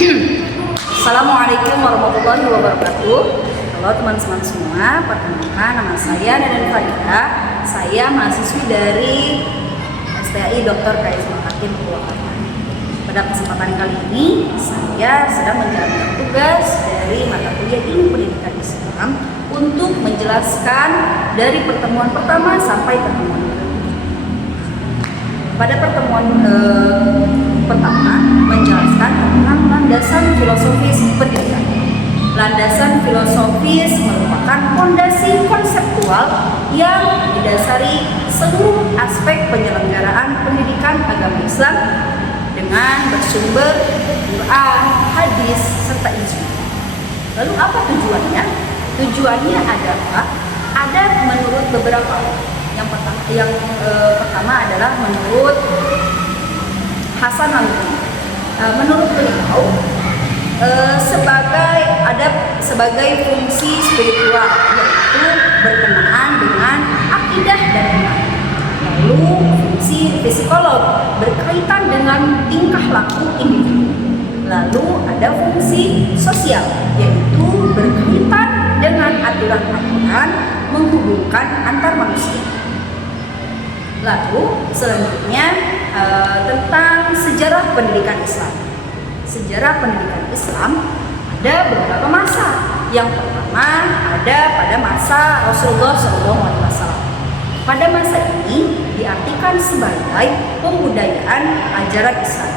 Assalamualaikum warahmatullahi wabarakatuh. Halo teman-teman semua, perkenalkan nama saya Nadan Farida. Saya mahasiswi dari STAI Dr. Kaisma Hakim Purwakarta. Pada kesempatan kali ini, saya sedang menjalankan tugas dari mata kuliah Ilmu Pendidikan Islam untuk menjelaskan dari pertemuan pertama sampai pertemuan kedua. Pada pertemuan pertama menjelaskan tentang landasan filosofis pendidikan. Landasan filosofis merupakan fondasi konseptual yang didasari seluruh aspek penyelenggaraan pendidikan agama Islam dengan bersumber Quran, hadis, serta ijma. Lalu apa tujuannya? Tujuannya adalah ada menurut beberapa. Yang pertama adalah menurut Hasan Al-Banna. Menurut beliau sebagai fungsi spiritual, yaitu berkenaan dengan akidah dan iman. Lalu fungsi psikolog berkaitan dengan tingkah laku individu. Lalu ada fungsi sosial, yaitu berkaitan dengan aturan-aturan menghubungkan antar manusia. Lalu selanjutnya tentang sejarah pendidikan Islam. Sejarah pendidikan Islam ada beberapa masa. Yang pertama ada pada masa Rasulullah SAW. Pada masa ini diartikan sebagai pembudayaan ajaran Islam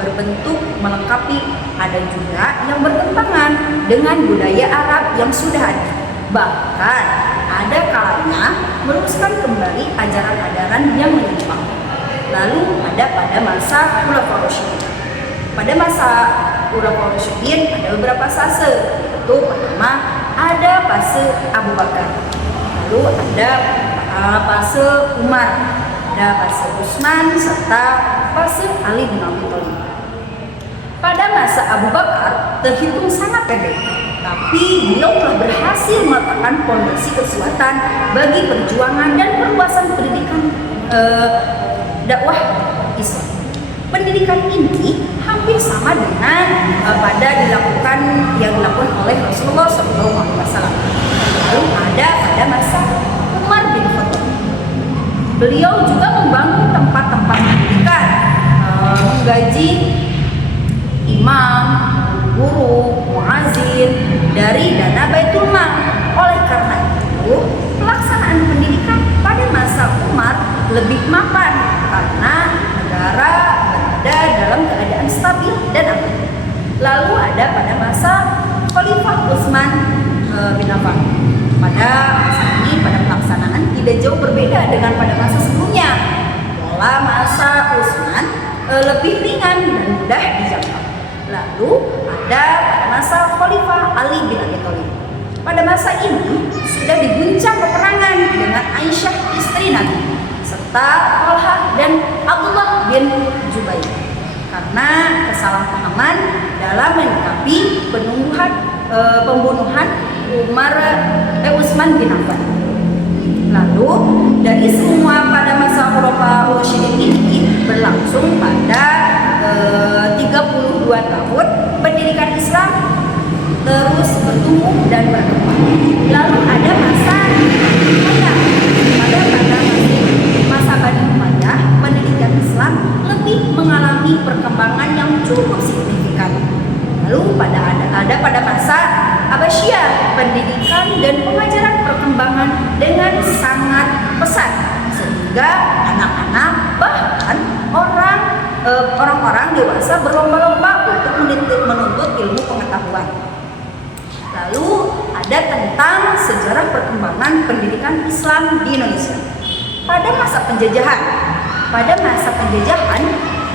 berbentuk melengkapi. Ada juga yang bertentangan dengan budaya Arab yang sudah ada. Bahkan ada kalanya meluruskan kembali ajaran-ajaran yang menyimpang. Lalu ada pada masa Khulafaur Rasyidin. Pada masa Khulafaur Rasyidin ada beberapa fase. Yaitu pertama ada fase Abu Bakar. Lalu ada fase Umar, ada fase Utsman serta fase Ali bin Abi Thalib. Pada masa Abu Bakar terhitung sangat pendek, tapi beliau telah berhasil meletakkan fondasi kekuatan bagi perjuangan dan perluasan pendidikan dakwah Islam. Pendidikan ini hampir sama dengan yang dilakukan oleh Rasulullah SAW. Lalu ada pada masa Umar bin Khattab. Beliau juga membangun tempat-tempat pendidikan, menggaji imam, guru, muazin dari dana Baitul Mal. Oleh karena itu, pelaksanaan pendidikan pada masa Umar lebih mapan karena negara berada dalam keadaan stabil dan aman. Lalu ada pada masa Khalifah Utsman bin Affan. Pada masa ini, pada pelaksanaan tidak jauh berbeda dengan pada masa sebelumnya. Pola masa Utsman lebih ringan dan mudah dijangkau. Lalu ada pada masa Khalifah Ali bin Abi Thalib. Pada masa ini sudah diguncang peperangan dengan Aisyah istri Nabi serta Talha dan Abdullah bin Jubair karena kesalahpahaman dalam menyikapi pembunuhan Utsman bin Affan. Lalu dari semua pada masa Khulafaur Rasyidin ini berlangsung pada 32 tahun pendidikan Islam terus bertumbuh dan berkembang. Lalu ada masa Umayyah. Pada masa Bani Umayyah, pendidikan Islam lebih mengalami perkembangan yang cukup signifikan. Lalu ada pada masa Abbasiyah, pendidikan dan pengajaran perkembangan dengan sangat pesat sehingga anak-anak bahkan orang-orang dewasa berlomba-lomba untuk menuntut ilmu pengetahuan. Lalu ada tentang sejarah perkembangan pendidikan Islam di Indonesia. Pada masa penjajahan,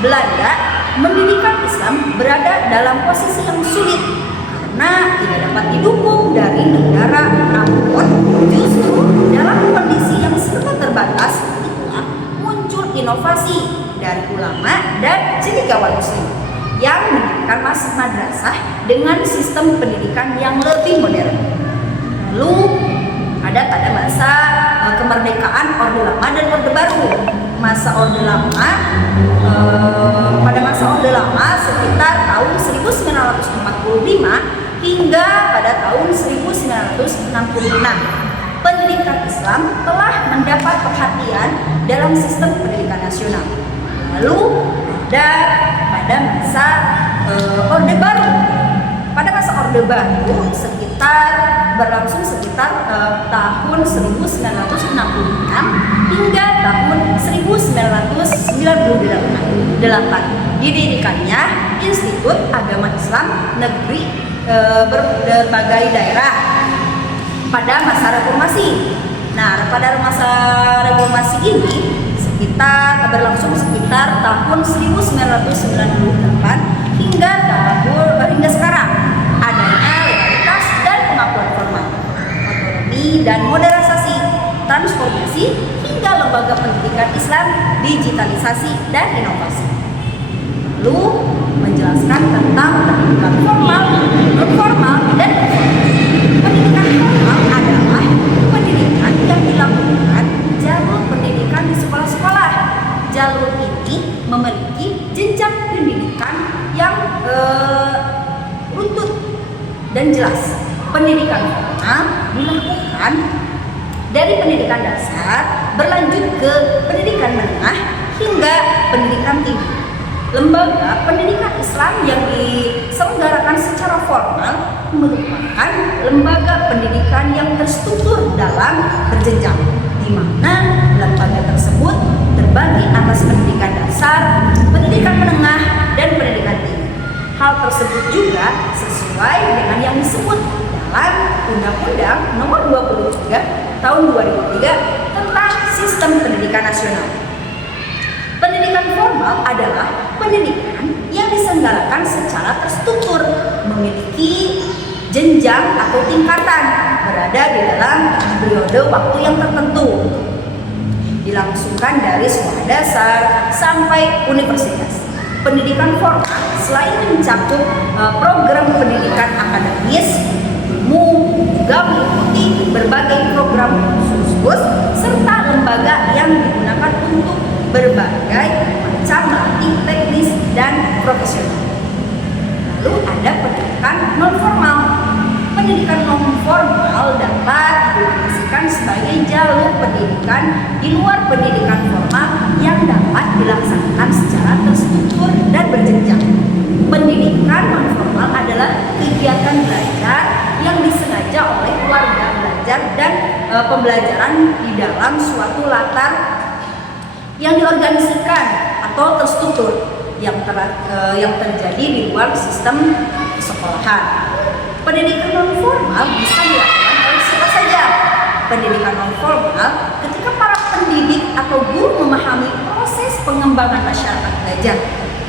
Belanda mendidikan Islam berada dalam posisi yang sulit karena tidak dapat didukung dari negara. Namun justru dalam kondisi yang serba terbatas itulah muncul inovasi dari ulama dan cendekiawan muslim yang mendirikan madrasah dengan sistem pendidikan yang lebih modern. Lalu ada pada masa kemerdekaan Orde Lama dan Orde Baru. Pada masa Orde Lama sekitar tahun 1945 hingga pada tahun 1966. Pendidikan Islam telah mendapat perhatian dalam sistem pendidikan nasional. Lalu pada masa Orde Baru. Pada masa Orde Baru berlangsung sekitar tahun 1966 hingga tahun 1998. Didirikannya Institut Agama Islam Negeri berbagai daerah pada masa reformasi. Nah, pada masa reformasi ini berlangsung sekitar tahun 1998 hingga sekarang. Adanya legalitas dan pengakuan formal, otonomi dan modernisasi, transformasi hingga lembaga pendidikan Islam, digitalisasi dan inovasi. Lalu menjelaskan tentang pendidikan formal, non formal dan informal. Pendidikan formal adalah pendidikan yang dilakukan jalur pendidikan di sekolah-sekolah. Jalur ini memiliki jenjang pendidikan yang runtut dan jelas. Pendidikan formal dilakukan dari pendidikan dasar berlanjut ke pendidikan menengah hingga pendidikan tinggi. Lembaga pendidikan Islam yang diselenggarakan secara formal merupakan lembaga pendidikan yang terstruktur dalam berjenjang, di mana lembaga tersebut terbagi atas pendidikan dasar, pendidikan menengah, dan pendidikan tinggi. Hal tersebut juga sesuai dengan yang disebut dalam Undang-Undang Nomor 23 Tahun 2003 tentang Sistem Pendidikan Nasional. Pendidikan formal adalah pendidikan yang diselenggarakan secara terstruktur, memiliki jenjang atau tingkatan, berada di dalam periode waktu yang tertentu, dilangsungkan dari sekolah dasar sampai universitas. Pendidikan formal selain mencakup program pendidikan akademis, juga mengikuti berbagai program khusus serta lembaga yang digunakan untuk berbagai macam latih teknis dan profesional. Lalu ada pendidikan non formal. Pendidikan non formal dapat didefinisikan sebagai jalur pendidikan di luar pendidikan formal yang dapat dilaksanakan secara terstruktur dan berjenjang. Pendidikan non formal adalah kegiatan belajar yang disengaja oleh keluarga belajar dan pembelajaran di dalam suatu latar yang diorganisasikan atau terstruktur yang terjadi di luar sistem sekolahan. Pendidikan non formal bisa dilakukan oleh siapa saja. Pendidikan non formal ketika para pendidik atau guru memahami proses pengembangan masyarakat belajar.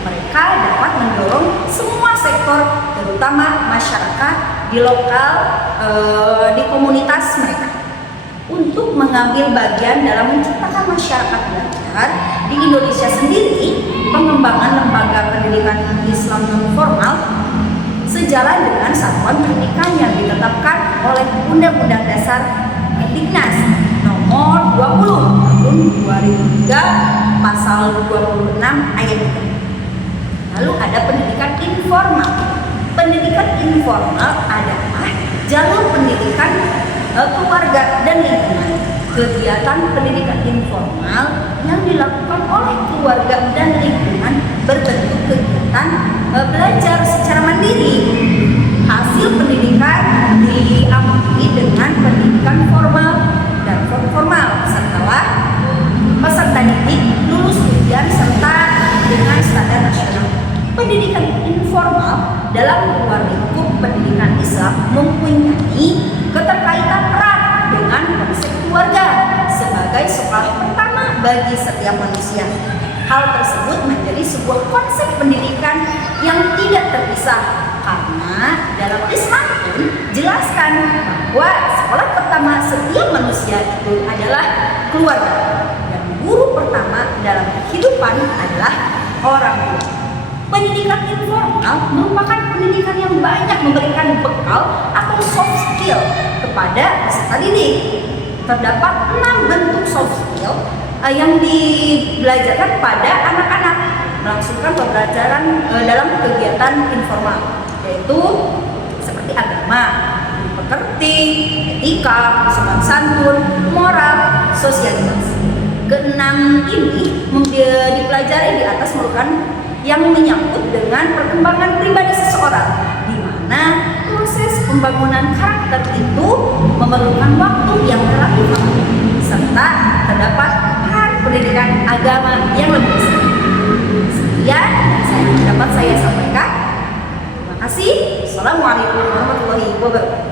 Mereka dapat mendorong semua sektor, terutama masyarakat di lokal, di komunitas mereka, untuk mengambil bagian dalam menciptakan masyarakat belajar. Di Indonesia sendiri, pengembangan lembaga pendidikan Islam non formal sejalan dengan satuan pendidikan yang ditetapkan oleh Undang-Undang Dasar Diknas Nomor 20 Tahun 2003 Pasal 26 Ayat 3. Lalu ada pendidikan informal. Pendidikan informal adalah jalur pendidikan keluarga dan lingkungan. Kegiatan pendidikan informal yang dilakukan oleh keluarga dan lingkungan berbentuk kegiatan belajar secara mandiri. Hasil pendidikan diamati dengan pendidikan formal dan non formal setelah peserta didik lulus ujian serta dengan standar nasional. Pendidikan informal dalam luar lingkup pendidikan Islam mempunyai keterkaitan erat dengan konsep keluarga sebagai sekolah pertama bagi setiap manusia. Hal tersebut menjadi sebuah konsep pendidikan yang tidak terpisah, karena dalam Islam pun jelaskan bahwa sekolah pertama setiap manusia itu adalah keluarga, dan guru pertama dalam kehidupan adalah orang tua. Pendidikan informal merupakan pendidikan yang banyak memberikan bekal atau soft skill kepada peserta didik. Terdapat 6 bentuk soft skill yang dibelajarkan pada anak-anak melangsungkan pembelajaran dalam kegiatan informal, yaitu agama, pekerti, etika, sopan santun, moral, sosialitas. Keenam ini dipelajari di atas merupakan yang menyangkut dengan perkembangan pribadi seseorang, di mana proses pembangunan karakter itu memerlukan waktu yang relatif lama, serta terdapat hak pendidikan agama yang lebih besar. Sekian yang dapat saya sampaikan. Terima kasih. Assalamualaikum warahmatullahi wabarakatuh.